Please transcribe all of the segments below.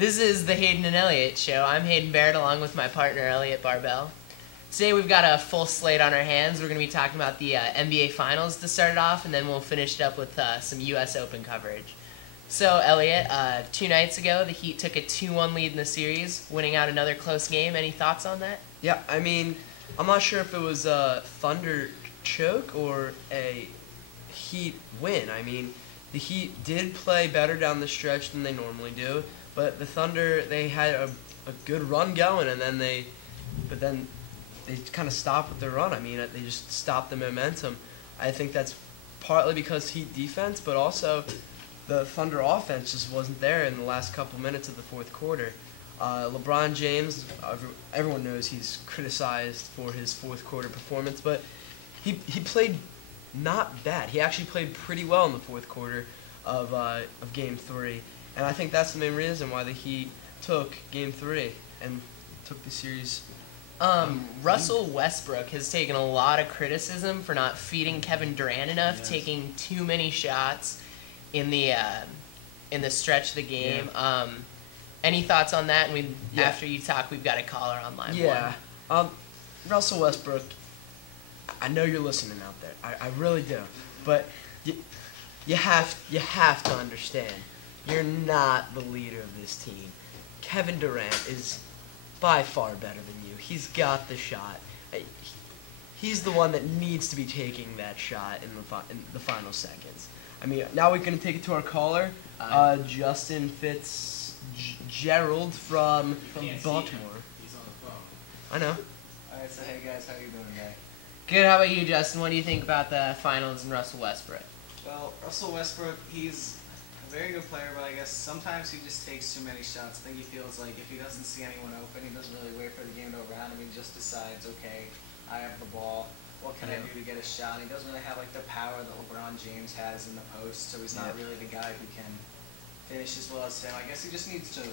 This is the Hayden and Elliott Show. I'm Hayden Barrett along with my partner Elliott Barbell. Today we've got a full slate on our hands. We're going to be talking about the NBA Finals to start it off, and then we'll finish it up with some U.S. Open coverage. So, Elliott, 2 nights ago, the Heat took a 2-1 lead in the series, winning out another close game. Any thoughts on that? Yeah, I mean, I'm not sure if it was a Thunder choke or a Heat win. I mean, the Heat did play better down the stretch than they normally do, but the Thunder, they had a good run going, and then they kind of stopped with their run. I mean, they just stopped the momentum. I think that's partly because Heat defense, but also the Thunder offense just wasn't there in the last couple minutes of the fourth quarter. LeBron James, everyone knows he's criticized for his fourth quarter performance, but he played not bad. He actually played pretty well in the fourth quarter of Game 3, and I think that's the main reason why the Heat took Game 3 and took the series. Russell Westbrook has taken a lot of criticism for not feeding Kevin Durant enough, Yes. taking too many shots in the stretch of the game. Yeah. Any thoughts on that? And Yeah. after you talk, we've got a caller on line Yeah. Russell Westbrook, I know you're listening out there. I really do. But you have to understand, you're not the leader of this team. Kevin Durant is by far better than you. He's got the shot. He's the one that needs to be taking that shot in the final seconds. I mean, now we're going to take it to our caller, Justin Fitzgerald from Baltimore. He's on the phone. I know. Alright, so hey guys, how you doing today? Good. How about you, Justin? What do you think about the finals and Russell Westbrook? Well, Russell Westbrook, he's a very good player, but I guess sometimes he just takes too many shots. I think he feels like if he doesn't see anyone open, he doesn't really wait for the game to go around him. He just decides, okay, I have the ball. What can I do to get a shot? And he doesn't really have like the power that LeBron James has in the post, so he's not really the guy who can finish as well as him. I guess he just needs to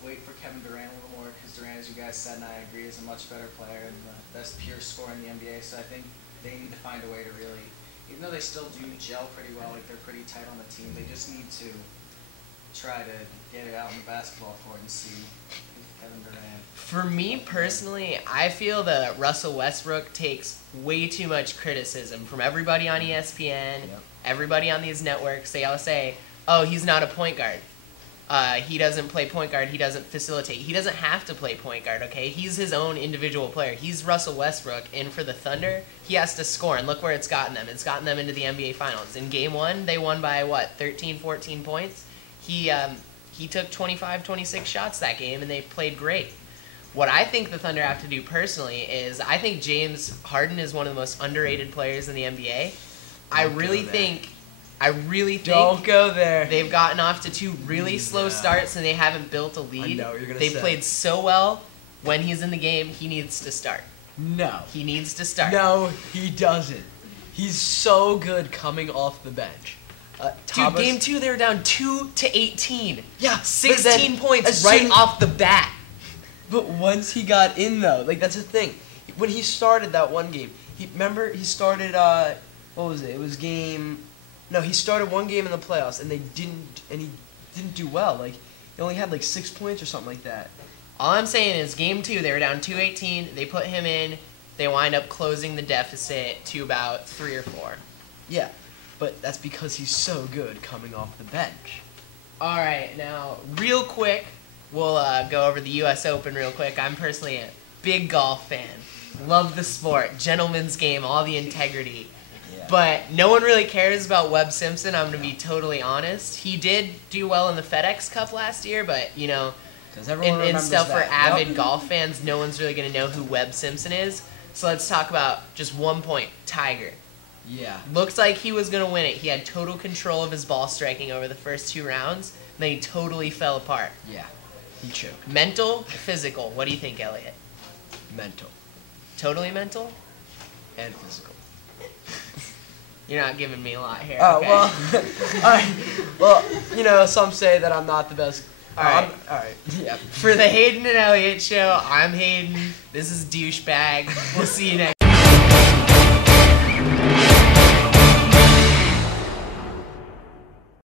wait for Kevin Durant a little more, because Durant, as you guys said, and I agree, is a much better player and the best pure scorer in the NBA. So I think they need to find a way to really, even though they still do gel pretty well, like they're pretty tight on the team, they just need to try to get it out on the basketball court and see Kevin Durant. For me personally, I feel that Russell Westbrook takes way too much criticism from everybody on ESPN, everybody on these networks. They all say, oh, he's not a point guard. He doesn't play point guard. He doesn't facilitate. He doesn't have to play point guard, okay? He's his own individual player. He's Russell Westbrook, and for the Thunder, he has to score, and look where it's gotten them. It's gotten them into the NBA Finals. In Game 1, they won by, 13, 14 points? He took 25, 26 shots that game, and they played great. What I think the Thunder have to do personally is I think James Harden is one of the most underrated players in the NBA. I really think Don't go there. they've gotten off to 2 really slow starts and they haven't built a lead. I know what you're gonna They say. played so well. When he's in the game, he needs to start. No. He needs to start. No, he doesn't. He's so good coming off the bench. Dude, Game 2, they were down 2-18. Yeah, 16 points as right soon- off the bat. But once he got in, though, like, that's the thing. When he started that one game, he started, what was it? It was he started one game in the playoffs, and he didn't do well. Like, he only had, 6 points or something like that. All I'm saying is Game 2, they were down 2-18. They put him in. They wind up closing the deficit to about 3 or 4. Yeah, but that's because he's so good coming off the bench. All right, now, real quick, we'll go over the U.S. Open real quick. I'm personally a big golf fan. Love the sport. Gentleman's game, all the integrity. Yeah. But no one really cares about Webb Simpson, I'm going to be totally honest. He did do well in the FedEx Cup last year, but, you know, 'Cause everyone and remembers stuff for that. avid Yep. golf fans, no one's really going to know who Webb Simpson is. So let's talk about just 1 point, Tiger. Yeah. Looked like he was going to win it. He had total control of his ball striking over the first 2 rounds. Then he totally fell apart. Yeah. He choked. Mental, physical. What do you think, Elliott? Mental Totally mental? and physical. You're not giving me a lot here. Oh, okay. well, alright. Well, you know, some say that I'm not the best. Alright. Alright, yeah. For the Hayden and Elliott Show, I'm Hayden. This is Douchebag. We'll see you next